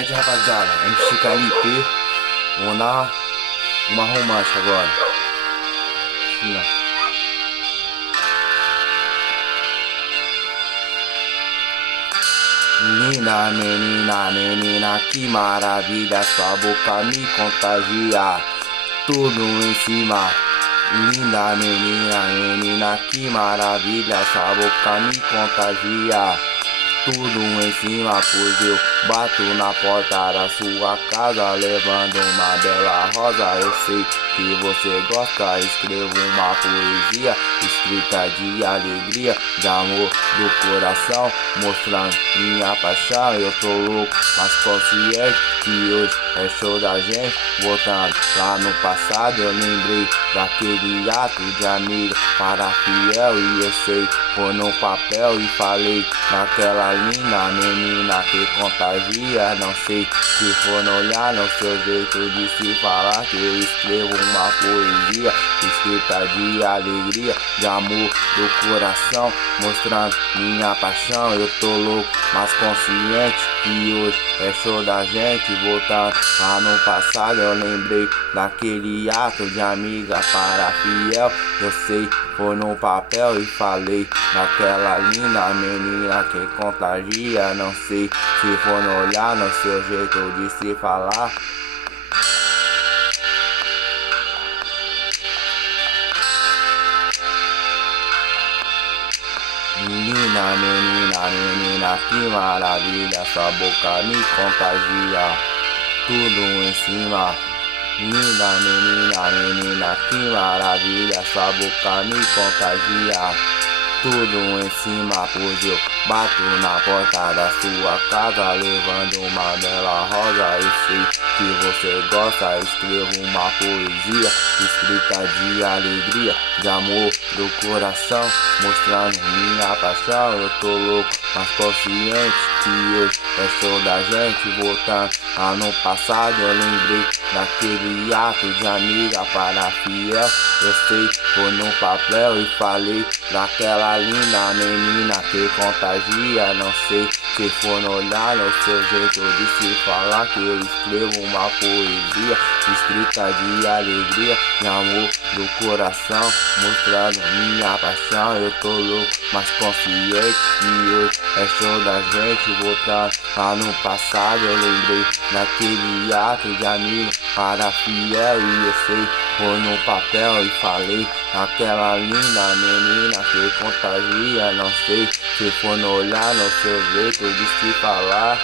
Exatamente, rapaziada. MC KLP. Vamos dar uma romântica agora. Assim, ó. Linda menina, menina, que maravilha. Sua boca me contagia. Tudo em cima. Linda menina, menina, que maravilha. Sua boca me contagia. Tudo em cima, pois eu bato na porta da sua casa, levando uma bela rosa. Eu sei que você gosta, escrevo uma poesia escrita de alegria, de amor do coração, mostrando minha paixão. Eu tô louco, mas consciente que hoje é show da gente. Voltando lá no passado, eu lembrei daquele ato de amiga para fiel, e eu sei, foi no papel e falei naquela linda menina que contagia. Não sei se for no olhar, no seu jeito de se falar, que eu escrevo uma poesia escrita de alegria, de amor do coração, mostrando minha paixão. Eu tô louco, mas consciente que hoje é show da gente. Voltando lá no passado, eu lembrei daquele ato de amiga para fiel. Eu sei, foi no papel e falei daquela linda menina que contagia. Não sei se for no olhar, no seu jeito de se falar. Menina, menina, menina, que maravilha. Sua boca me contagia. Tudo em cima. Linda menina, menina, que maravilha. Sua boca me contagia. Tudo em cima, pois eu bato na porta da sua casa, levando uma bela rosa. Eu sei que você gosta, escrevo uma poesia escrita de alegria, de amor do coração, mostrando minha paixão. Eu tô louco, mas consciente que hoje é show da gente. Voltando lá no passado, eu lembrei daquele ato de amiga para fiel. Eu sei, foi no papel e falei daquela linda menina que contagia. Não sei se for no olhar, no seu jeito de se falar, que eu escrevo uma poesia escrita de alegria, de amor do coração, mostrando minha paixão. Eu tô louco, mas consciente que hoje é show da gente. Voltando lá no passado, eu lembrei daquele ato de amigo para fiel, e eu sei, foi no papel e falei daquela linda menina que contagia. Não sei se for no olhar, no seu jeito de se falar.